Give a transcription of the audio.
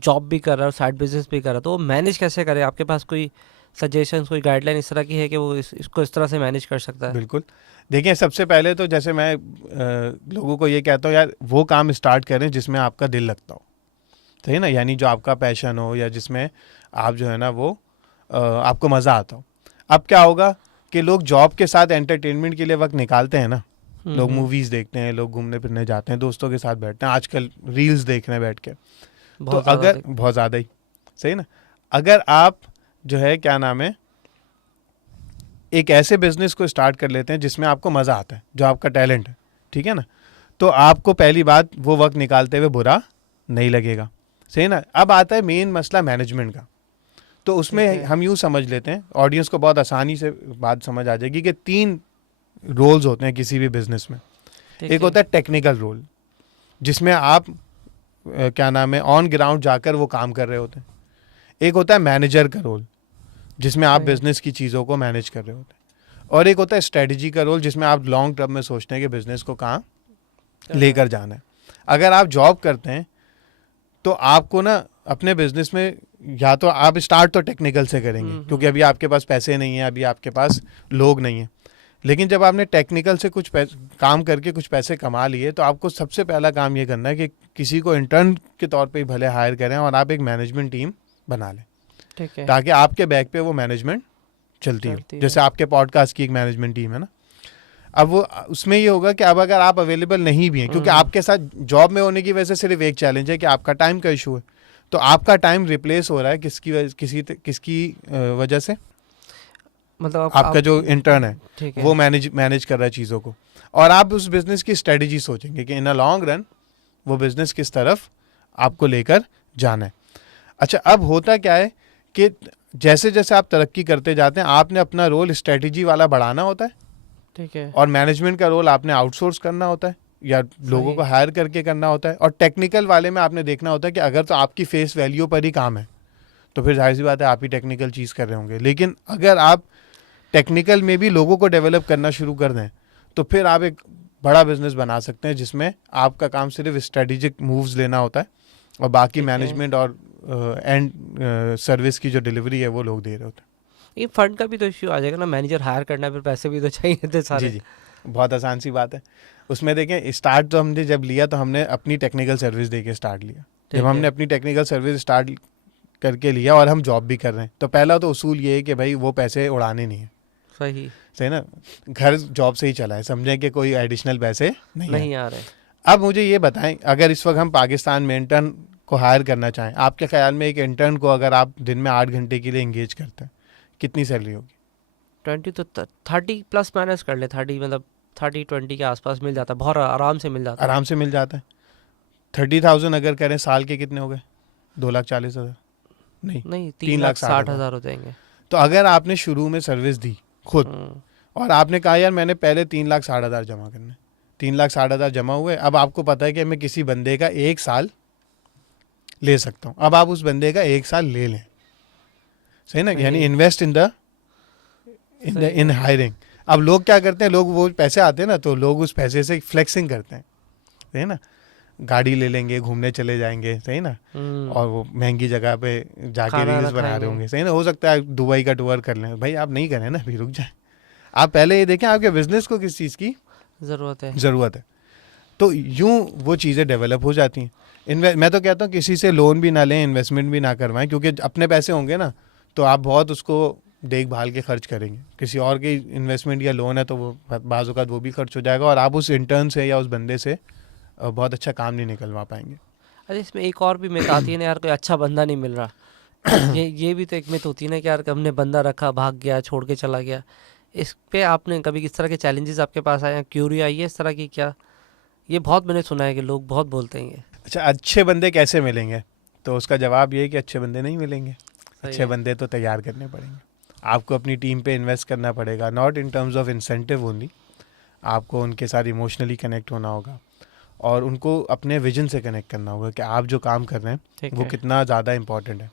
Job भी कर रहा है और साइड बिजनेस भी कर रहा है, तो वो मैनेज कैसे करे? आपके पास कोई सजेशंस, कोई गाइडलाइन इस तरह की है कि वो इसको इस तरह से मैनेज कर सकता है? बिल्कुल। देखिए, सबसे पहले तो जैसे मैं लोगों को ये कहता हूँ, यार वो काम स्टार्ट करें जिसमें आपका दिल लगता हो, सही ना, यानी जो आपका पैशन हो या जिसमें आप जो है ना वो आपको मज़ा आता हो। अब क्या होगा कि लोग जॉब के साथ एंटरटेनमेंट के लिए वक्त निकालते हैं ना, लोग मूवीज़ देखते हैं, लोग घूमने फिरने जाते हैं, दोस्तों के साथ बैठते हैं, आजकल रील्स देख रहे हैं बैठ के। तो बहुत ज़्यादा अगर बहुत ज़्यादा ही, सही ना, अगर आप जो है क्या नाम है एक ऐसे बिजनेस को स्टार्ट कर लेते हैं जिसमें आपको मज़ा आता है, जो आपका टैलेंट है, ठीक है ना, तो आपको पहली बात वो वक्त निकालते हुए बुरा नहीं लगेगा, सही ना। अब आता है मेन मसला मैनेजमेंट का। तो उसमें हम यूँ समझ लेते हैं, ऑडियंस को बहुत आसानी से बात समझ आ जाएगी कि 3 रोल्स होते हैं किसी भी बिजनेस में। एक होता है टेक्निकल रोल, जिसमें आप क्या नाम है ऑन ग्राउंड जाकर वो काम कर रहे होते हैं। एक होता है मैनेजर का रोल, जिसमें आप बिजनेस की चीज़ों को मैनेज कर रहे होते हैं। और एक होता है स्ट्रेटजी का रोल, जिसमें आप लॉन्ग टर्म में सोचते हैं कि बिजनेस को कहाँ लेकर जाना है। अगर आप जॉब करते हैं तो आपको ना अपने बिजनेस में या तो आप स्टार्ट तो टेक्निकल से करेंगे, क्योंकि अभी आपके पास पैसे नहीं है, अभी आपके पास लोग नहीं है। लेकिन जब आपने टेक्निकल से कुछ काम करके कुछ पैसे कमा लिए, तो आपको सबसे पहला काम ये करना है कि किसी को इंटर्न के तौर पे ही भले हायर करें और आप एक मैनेजमेंट टीम बना लें, ठीक है, ताकि आपके बैक पे वो मैनेजमेंट चलती है। जैसे आपके पॉडकास्ट की एक मैनेजमेंट टीम है ना, अब वो उसमें ये होगा कि अब अगर आप अवेलेबल नहीं भी हैं, क्योंकि आपके साथ जॉब में होने की वजह से सिर्फ एक चैलेंज है कि आपका टाइम का इशू है, तो आपका टाइम रिप्लेस हो रहा है किसकी वजह से, मतलब आपका जो इंटर्न है वो मैनेज कर रहा है चीज़ों को। और आप उस बिजनेस की स्ट्रेटजी सोचेंगे कि इन अ लॉन्ग रन वो बिजनेस किस तरफ आपको लेकर जाना है। अच्छा, अब होता क्या है कि जैसे जैसे आप तरक्की करते जाते हैं, आपने अपना रोल स्ट्रेटजी वाला बढ़ाना होता है, ठीक है, और मैनेजमेंट का रोल आपने आउटसोर्स करना होता है या लोगों को हायर करके करना होता है। और टेक्निकल वाले में आपने देखना होता है कि अगर तो आपकी फेस वैल्यू पर ही काम है तो फिर जाहिर सी बात है आप ही टेक्निकल चीज़ कर रहे होंगे। लेकिन अगर आप टेक्निकल में भी लोगों को डेवलप करना शुरू कर दें, तो फिर आप एक बड़ा बिजनेस बना सकते हैं, जिसमें आपका काम सिर्फ स्ट्रेटेजिक मूव्स लेना होता है और बाकी मैनेजमेंट और एंड सर्विस की जो डिलीवरी है वो लोग दे रहे होते हैं। ये फंड का भी तो इश्यू आ जाएगा ना, मैनेजर हायर करना, फिर पैसे भी तो चाहिए थे सारे। जी, बहुत आसान सी बात है। उसमें देखें, स्टार्ट तो हमने जब लिया तो हमने अपनी टेक्निकल सर्विस दे के स्टार्ट लिया। जब हमने अपनी टेक्निकल सर्विस स्टार्ट करके लिया और हम जॉब भी कर रहे हैं, तो पहला तो उसूल ये है कि भाई वो पैसे उड़ाने नहीं है। सही ना, घर जॉब से ही चला है, समझें कि कोई एडिशनल पैसे नहीं आ रहे। अब मुझे ये बताएं, अगर इस वक्त हम पाकिस्तान में इंटर्न को हायर करना चाहें, आपके ख्याल में एक इंटर्न को अगर आप दिन में 8 घंटे के लिए एंगेज करते हैं, कितनी सैलरी होगी? 20 तो 30 प्लस माइनस कर ले, 30 मतलब 30-20 के आसपास मिल जाता है, बहुत आराम से मिल जाता है। आराम से मिल जाता है। 30,000 अगर करें, साल के कितने हो गए? 2,40,000? नहीं, 3,60,000 हो जाएंगे। तो अगर आपने शुरू में सर्विस दी खुद और आपने कहा यार मैंने पहले 3,60,000 जमा करने, 3,60,000 जमा हुए, अब आपको पता है कि मैं किसी बंदे का 1 साल ले सकता हूँ, अब आप उस बंदे का 1 साल ले लें, सही ना, यानी इन्वेस्ट इन हायरिंग। अब लोग क्या करते हैं, लोग वो पैसे आते हैं ना, तो लोग उस पैसे से फ्लेक्सिंग करते हैं, सही ना, गाड़ी ले लेंगे, घूमने चले जाएंगे, सही ना, और वो महंगी जगह पे जाके रील्स बना रहे होंगे, सही ना। हो सकता है दुबई का टूर कर लें, भाई आप नहीं करें ना, भी रुक जाए, आप पहले ये देखें आपके बिजनेस को किस चीज़ की ज़रूरत है। तो यूं वो चीज़ें डेवलप हो जाती हैं। मैं तो कहता हूँ किसी से लोन भी ना लें, इन्वेस्टमेंट भी ना करवाएं, क्योंकि अपने पैसे होंगे ना तो आप बहुत उसको देखभाल के खर्च करेंगे। किसी और की इन्वेस्टमेंट या लोन है तो वो बाज़ औक़ात वो भी खर्च हो जाएगा और आप उस इंटर्न से या उस बंदे से बहुत अच्छा काम नहीं निकलवा पाएंगे। अरे इसमें एक और भी मिथ आती है ना यार, कोई अच्छा बंदा नहीं मिल रहा। ये भी तो एक मिथ होती है ना कि यार हमने बंदा रखा, भाग गया, छोड़ के चला गया। इस पे आपने कभी किस तरह के चैलेंजेस आपके पास आए हैं, क्यूरी आई है इस तरह की क्या? ये बहुत मैंने सुना है कि लोग बहुत बोलते हैं ये। अच्छा, अच्छे बंदे कैसे मिलेंगे? तो उसका जवाब ये है कि अच्छे बंदे नहीं मिलेंगे, अच्छे बंदे तो तैयार करने पड़ेंगे। आपको अपनी टीम पे इन्वेस्ट करना पड़ेगा, not in terms of incentive only. आपको उनके साथ इमोशनली कनेक्ट होना होगा और उनको अपने विजन से कनेक्ट करना होगा कि आप जो काम कर रहे हैं वो कितना ज़्यादा इंपॉर्टेंट है।